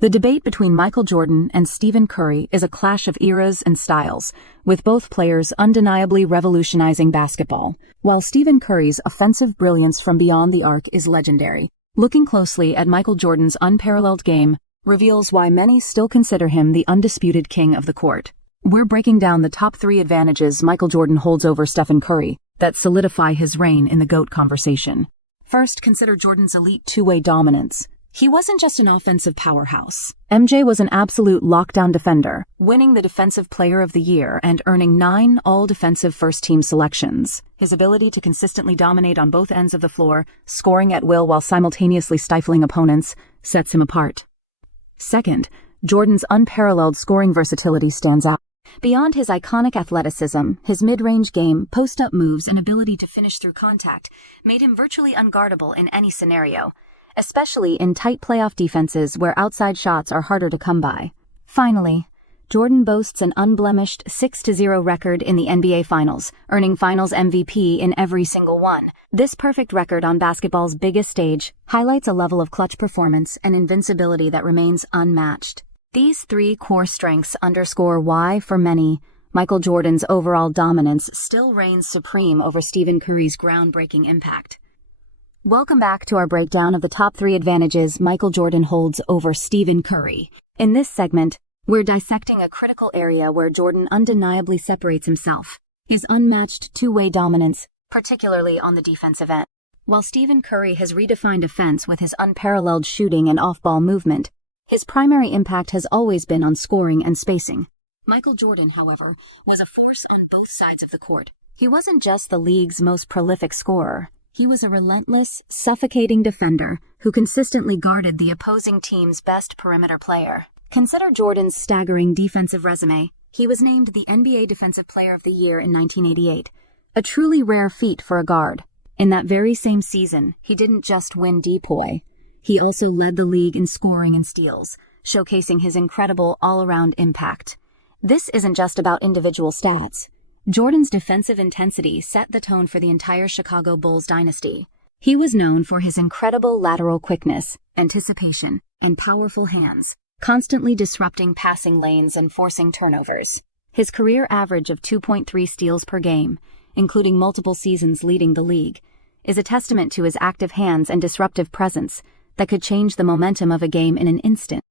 The debate between Michael Jordan and Stephen Curry is a clash of eras and styles, with both players undeniably revolutionizing basketball. While Stephen Curry's offensive brilliance from beyond the arc is legendary, looking closely at Michael Jordan's unparalleled game reveals why many still consider him the undisputed king of the court. We're breaking down the top 3 advantages Michael Jordan holds over Stephen Curry that solidify his reign in the GOAT conversation. First, consider Jordan's elite two-way dominance. He wasn't just an offensive powerhouse. MJ was an absolute lockdown defender, winning the Defensive Player of the Year and earning 9 all-defensive first-team selections. His ability to consistently dominate on both ends of the floor, scoring at will while simultaneously stifling opponents, sets him apart. Second, Jordan's unparalleled scoring versatility stands out. Beyond his iconic athleticism, his mid-range game, post-up moves, and ability to finish through contact made him virtually unguardable in any scenario, especially in tight playoff defenses where outside shots are harder to come by. Finally, Jordan boasts an unblemished 6-0 record in the NBA Finals, earning Finals MVP in every single one. This perfect record on basketball's biggest stage highlights a level of clutch performance and invincibility that remains unmatched. These 3 core strengths underscore why, for many, Michael Jordan's overall dominance still reigns supreme over Stephen Curry's groundbreaking impact. Welcome back to our breakdown of the top 3 advantages Michael Jordan holds over Stephen Curry. In this segment, we're dissecting a critical area where Jordan undeniably separates himself: his unmatched two-way dominance, particularly on the defensive end. While Stephen Curry has redefined offense with his unparalleled shooting and off-ball movement, his primary impact has always been on scoring and spacing. Michael Jordan, however, was a force on both sides of the court. He wasn't just the league's most prolific scorer. He was a relentless, suffocating defender who consistently guarded the opposing team's best perimeter player. Consider Jordan's staggering defensive resume. He was named the NBA Defensive Player of the Year in 1988, a truly rare feat for a guard. In that very same season, he didn't just win DPOY. He also led the league in scoring and steals, showcasing his incredible all-around impact. This isn't just about individual stats. Jordan's defensive intensity set the tone for the entire Chicago Bulls dynasty. He was known for his incredible lateral quickness, anticipation, and powerful hands, constantly disrupting passing lanes and forcing turnovers. His career average of 2.3 steals per game, including multiple seasons leading the league, is a testament to his active hands and disruptive presence that could change the momentum of a game in an instant.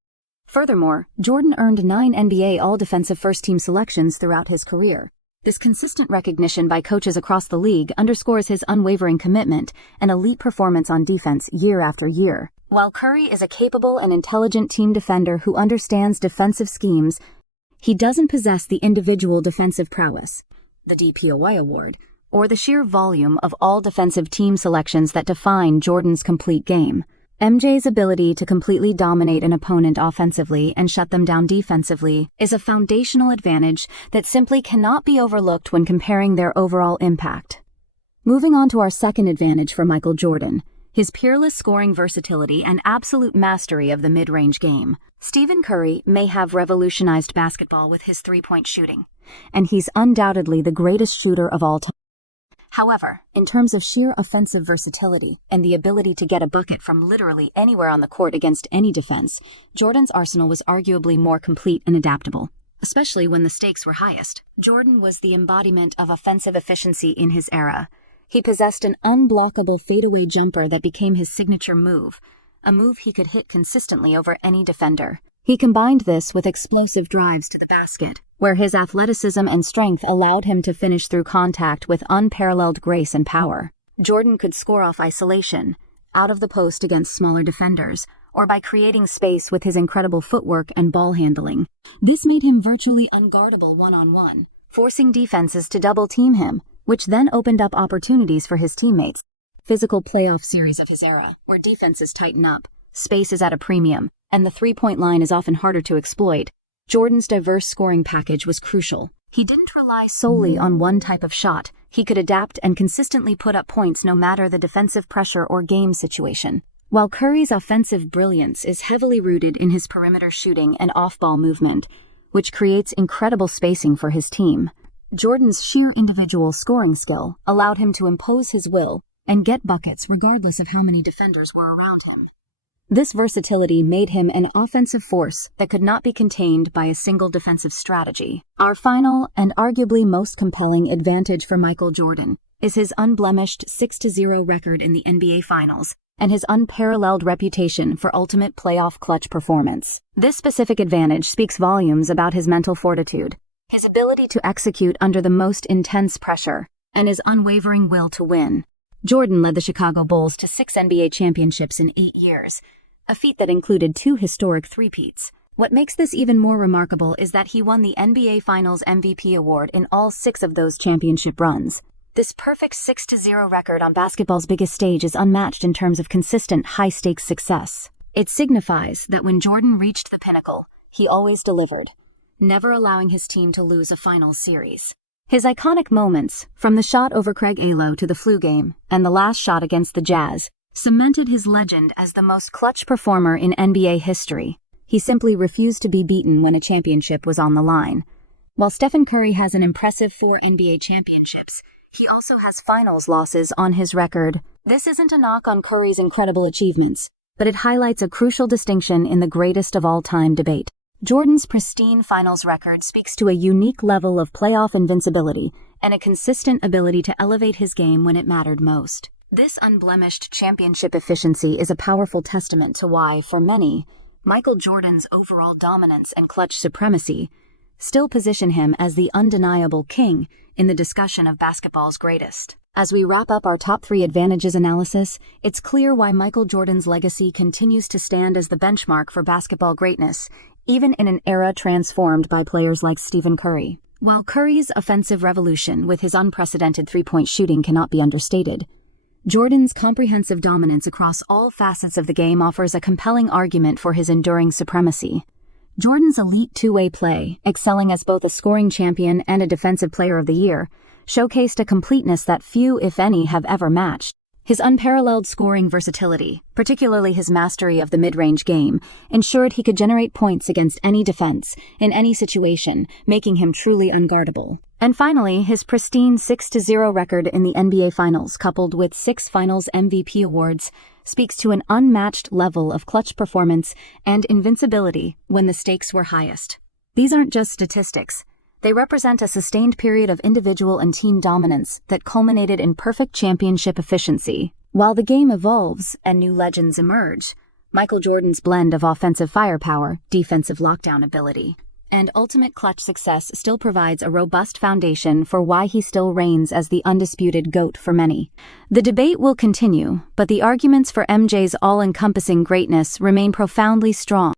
Furthermore, Jordan earned 9 NBA All-Defensive First-Team selections throughout his career. This consistent recognition by coaches across the league underscores his unwavering commitment and elite performance on defense year after year. While Curry is a capable and intelligent team defender who understands defensive schemes, he doesn't possess the individual defensive prowess, the DPOY award, or the sheer volume of all-defensive team selections that define Jordan's complete game. MJ's ability to completely dominate an opponent offensively and shut them down defensively is a foundational advantage that simply cannot be overlooked when comparing their overall impact. Moving on to our second advantage for Michael Jordan, his peerless scoring versatility and absolute mastery of the mid-range game. Stephen Curry may have revolutionized basketball with his three-point shooting, and he's undoubtedly the greatest shooter of all time. However, in terms of sheer offensive versatility and the ability to get a bucket from literally anywhere on the court against any defense, Jordan's arsenal was arguably more complete and adaptable, especially when the stakes were highest. Jordan was the embodiment of offensive efficiency in his era. He possessed an unblockable fadeaway jumper that became his signature move, a move he could hit consistently over any defender. He combined this with explosive drives to the basket, where his athleticism and strength allowed him to finish through contact with unparalleled grace and power. Jordan could score off isolation, out of the post against smaller defenders, or by creating space with his incredible footwork and ball handling. This made him virtually unguardable one-on-one, forcing defenses to double-team him, which then opened up opportunities for his teammates. Physical playoff series of his era, where defenses tighten up, space is at a premium, and the three-point line is often harder to exploit, Jordan's diverse scoring package was crucial. He didn't rely solely on one type of shot. He could adapt and consistently put up points no matter the defensive pressure or game situation. While Curry's offensive brilliance is heavily rooted in his perimeter shooting and off-ball movement, which creates incredible spacing for his team, Jordan's sheer individual scoring skill allowed him to impose his will and get buckets regardless of how many defenders were around him. This versatility made him an offensive force that could not be contained by a single defensive strategy. Our final and arguably most compelling advantage for Michael Jordan is his unblemished 6-0 record in the NBA Finals and his unparalleled reputation for ultimate playoff clutch performance. This specific advantage speaks volumes about his mental fortitude, his ability to execute under the most intense pressure, and his unwavering will to win. Jordan led the Chicago Bulls to 6 NBA championships in 8 years, a feat that included 2 historic three-peats. What makes this even more remarkable is that he won the NBA Finals MVP award in all 6 of those championship runs. This perfect 6-0 record on basketball's biggest stage is unmatched in terms of consistent, high-stakes success. It signifies that when Jordan reached the pinnacle, he always delivered, never allowing his team to lose a finals series. His iconic moments, from the shot over Craig Alo to the flu game and the last shot against the Jazz, cemented his legend as the most clutch performer in NBA history. He simply refused to be beaten when a championship was on the line. While Stephen Curry has an impressive 4 NBA championships, he also has finals losses on his record. This isn't a knock on Curry's incredible achievements, but it highlights a crucial distinction in the greatest of all time debate. Jordan's pristine finals record speaks to a unique level of playoff invincibility and a consistent ability to elevate his game when it mattered most. This unblemished championship efficiency is a powerful testament to why, for many, Michael Jordan's overall dominance and clutch supremacy still position him as the undeniable king in the discussion of basketball's greatest. As we wrap up our top 3 advantages analysis, it's clear why Michael Jordan's legacy continues to stand as the benchmark for basketball greatness, even in an era transformed by players like Stephen Curry. While Curry's offensive revolution with his unprecedented three-point shooting cannot be understated, Jordan's comprehensive dominance across all facets of the game offers a compelling argument for his enduring supremacy. Jordan's elite two-way play, excelling as both a scoring champion and a defensive player of the year, showcased a completeness that few, if any, have ever matched. His unparalleled scoring versatility, particularly his mastery of the mid-range game, ensured he could generate points against any defense, in any situation, making him truly unguardable. And finally, his pristine 6-0 record in the NBA Finals, coupled with 6 Finals MVP awards, speaks to an unmatched level of clutch performance and invincibility when the stakes were highest. These aren't just statistics. They represent a sustained period of individual and team dominance that culminated in perfect championship efficiency. While the game evolves and new legends emerge, Michael Jordan's blend of offensive firepower, defensive lockdown ability, and ultimate clutch success still provides a robust foundation for why he still reigns as the undisputed GOAT for many. The debate will continue, but the arguments for MJ's all-encompassing greatness remain profoundly strong.